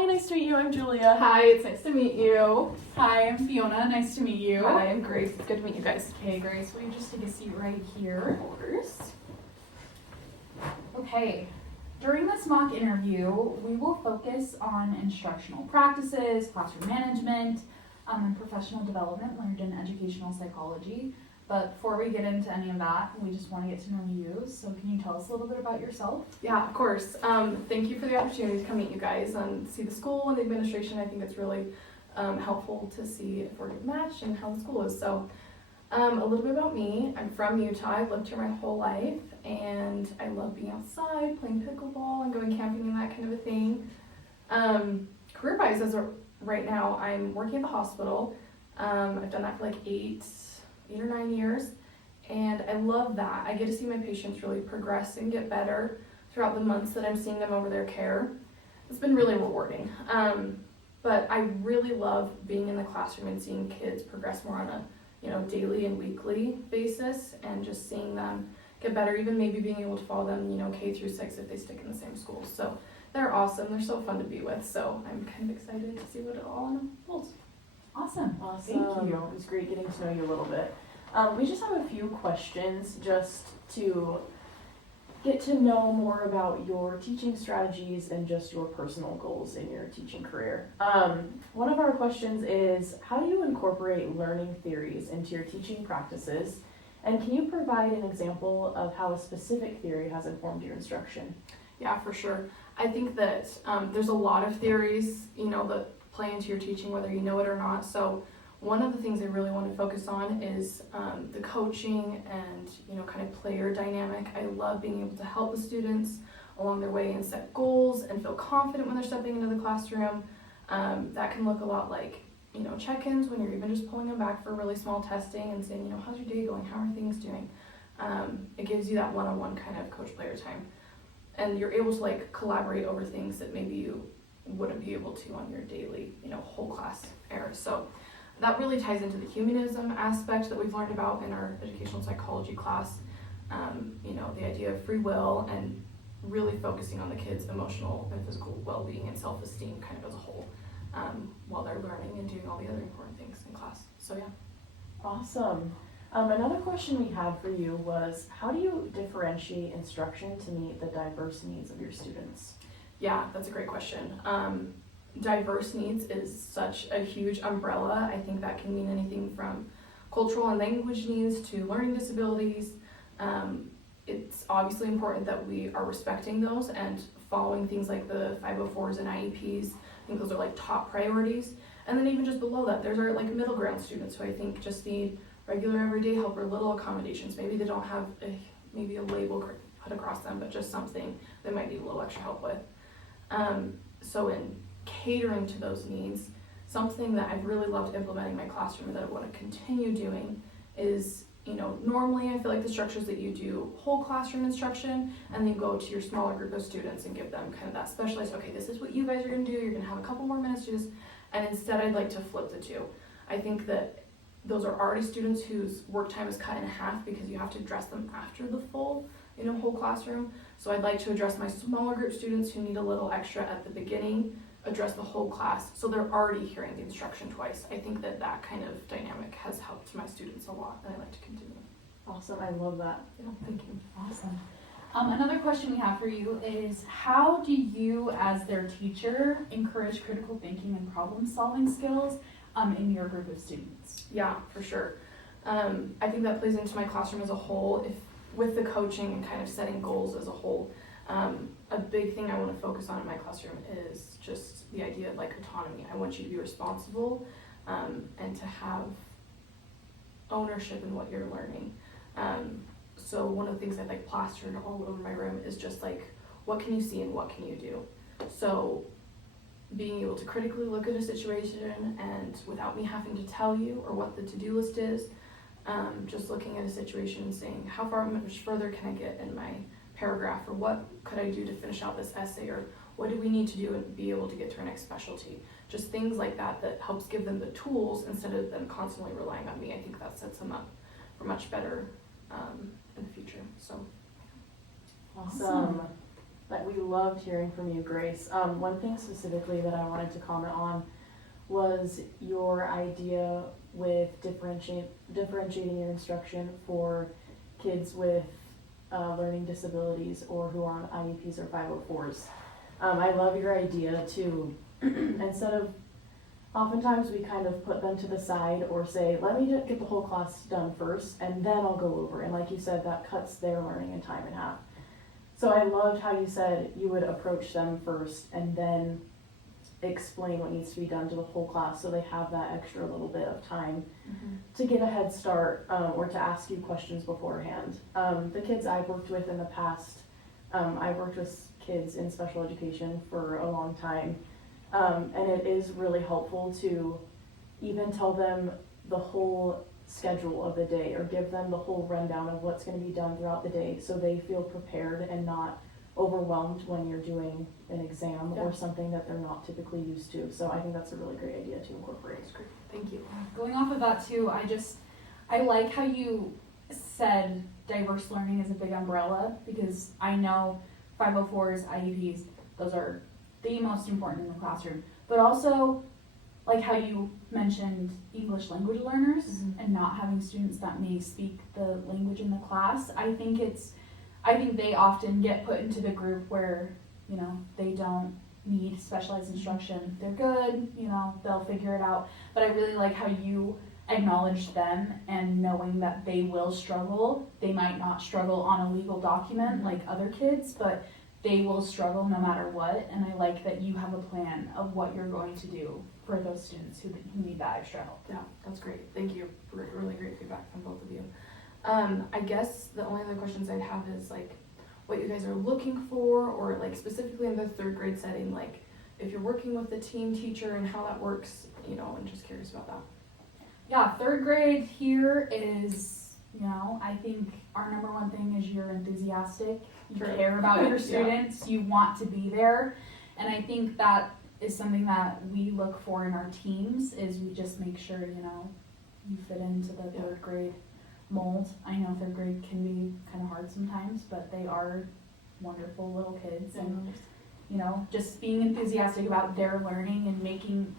Hi, nice to meet you. I'm Julia. Hi, it's nice to meet you. Hi, I'm Fiona. Nice to meet you. Hi, I'm Grace. It's good to meet you guys. Okay, Grace, will you just take a seat right here? Of course. Okay, during this mock interview, we will focus on instructional practices, classroom management, and professional development learned in educational psychology. But before we get into any of that, we just want to get to know you. So can you tell us a little bit about yourself? Yeah, of course. Thank you for the opportunity to come meet you guys and see the school and the administration. I think it's really helpful to see if we're a good match and how the school is. So a little bit about me. I'm from Utah. I've lived here my whole life, and I love being outside, playing pickleball, and going camping and that kind of a thing. Career-wise, as of right now, I'm working at the hospital. I've done that for like 8 or 9 years, and I love that. I get to see my patients really progress and get better throughout the months that I'm seeing them over their care. It's been really rewarding. But I really love being in the classroom and seeing kids progress more on a daily and weekly basis, and just seeing them get better, even maybe being able to follow them K through 6 if they stick in the same school. So they're awesome. They're so fun to be with. So I'm kind of excited to see what it all unfolds. Awesome. Thank you. It was great getting to know you a little bit. We just have a few questions just to get to know more about your teaching strategies and just your personal goals in your teaching career. One of our questions is, how do you incorporate learning theories into your teaching practices? And can you provide an example of how a specific theory has informed your instruction? Yeah, for sure. I think that there's a lot of theories, that play into your teaching, whether you know it or not. So one of the things I really want to focus on is the coaching and, kind of player dynamic. I love being able to help the students along their way and set goals and feel confident when they're stepping into the classroom. That can look a lot like, check-ins when you're even just pulling them back for really small testing and saying, how's your day going? How are things doing? It gives you that one-on-one kind of coach-player time. And you're able to collaborate over things that maybe you wouldn't be able to on your daily, whole class errors. So that really ties into the humanism aspect that we've learned about in our educational psychology class. The idea of free will and really focusing on the kids' emotional and physical well-being and self-esteem kind of as a whole, while they're learning and doing all the other important things in class. So yeah. Awesome. Another question we had for you was, how do you differentiate instruction to meet the diverse needs of your students? Yeah, that's a great question. Diverse needs is such a huge umbrella. I think that can mean anything from cultural and language needs to learning disabilities. It's obviously important that we are respecting those and following things like the 504s and IEPs. I think those are top priorities. And then even just below that, there's our middle ground students who I think just need regular everyday help or little accommodations. Maybe they don't have maybe a label put across them, but just something they might need a little extra help with. So in catering to those needs, something that I've really loved implementing in my classroom and that I want to continue doing is, normally I feel like the structures that you do whole classroom instruction, and then go to your smaller group of students and give them kind of that specialized, okay, this is what you guys are going to do, you're going to have a couple more minutes to do this, and instead I'd like to flip the two. I think that those are already students whose work time is cut in half because you have to address them after the full, whole classroom. So I'd like to address my smaller group students who need a little extra at the beginning, address the whole class, so they're already hearing the instruction twice. I think that kind of dynamic has helped my students a lot, and I'd like to continue. Awesome, I love that. Yeah, thank you. Awesome. Another question we have for you is, how do you, as their teacher, encourage critical thinking and problem-solving skills in your group of students? Yeah, for sure. I think that plays into my classroom as a whole. With the coaching and kind of setting goals as a whole, a big thing I want to focus on in my classroom is just the idea of autonomy. I want you to be responsible and to have ownership in what you're learning. So one of the things I've plastered all over my room is just what can you see and what can you do? So being able to critically look at a situation and without me having to tell you or what the to-do list is, just looking at a situation and saying, how much further can I get in my paragraph, or what could I do to finish out this essay, or what do we need to do and be able to get to our next specialty? Just things like that helps give them the tools instead of them constantly relying on me. I think that sets them up for much better in the future. So Awesome. But we loved hearing from you, Grace. One thing specifically that I wanted to comment on was your idea with differentiating your instruction for kids with learning disabilities or who are on IEPs or 504s. I love your idea to, instead of, oftentimes we kind of put them to the side or say, let me get the whole class done first and then I'll go over. And like you said, that cuts their learning and time in half. So I loved how you said you would approach them first and then explain what needs to be done to the whole class so they have that extra little bit of time to get a head start or to ask you questions beforehand. The kids I've worked with in the past, I've worked with kids in special education for a long time, and it is really helpful to even tell them the whole schedule of the day or give them the whole rundown of what's going to be done throughout the day so they feel prepared and not overwhelmed when you're doing an exam or something that they're not typically used to. So I think that's a really great idea to incorporate. That's great. Thank you. Going off of that too, I like how you said diverse learning is a big umbrella, because I know 504s, IEPs, those are the most important in the classroom. But also, like how you mentioned English language learners and not having students that may speak the language in the class. I think they often get put into the group where, you know, they don't need specialized instruction. They're good, you know, they'll figure it out. But I really like how you acknowledge them and knowing that they will struggle. They might not struggle on a legal document like other kids, but they will struggle no matter what. And I like that you have a plan of what you're going to do for those students who need that extra help. Yeah, that's great. Thank you. Really great feedback from both of you. I guess the only other questions I'd have is like what you guys are looking for, or like specifically in the third grade setting, like if you're working with a team teacher and how that works, you know, I'm just curious about that. Yeah, third grade here is, you know, I think our number one thing is you're enthusiastic. You True. care about your Yeah. students. You want to be there. And I think that is something that we look for in our teams, is we just make sure, you know, you fit into the third grade mold. I know third grade can be kind of hard sometimes, but they are wonderful little kids. And, you know, just being enthusiastic about their learning and making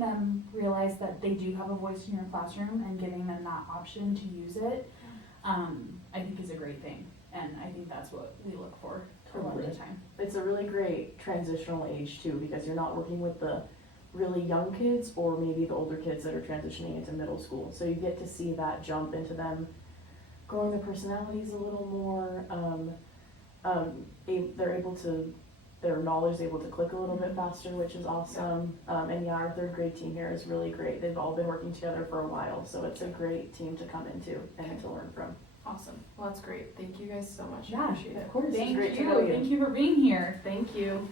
them realize that they do have a voice in your classroom and giving them that option to use it, I think is a great thing. And I think that's what we look for a lot of the time. It's a really great transitional age too, because you're not working with the really young kids or maybe the older kids that are transitioning into middle school. So you get to see that jump into them growing their personalities a little more. Their knowledge is able to click a little bit faster, which is awesome. And yeah, our third grade team here is really great. They've all been working together for a while, so it's a great team to come into and to learn from. Awesome. Well, that's great. Thank you guys so much. I Yeah, appreciate it. Of course, Thank it's great you. to know you. Thank you for being here. Thank you.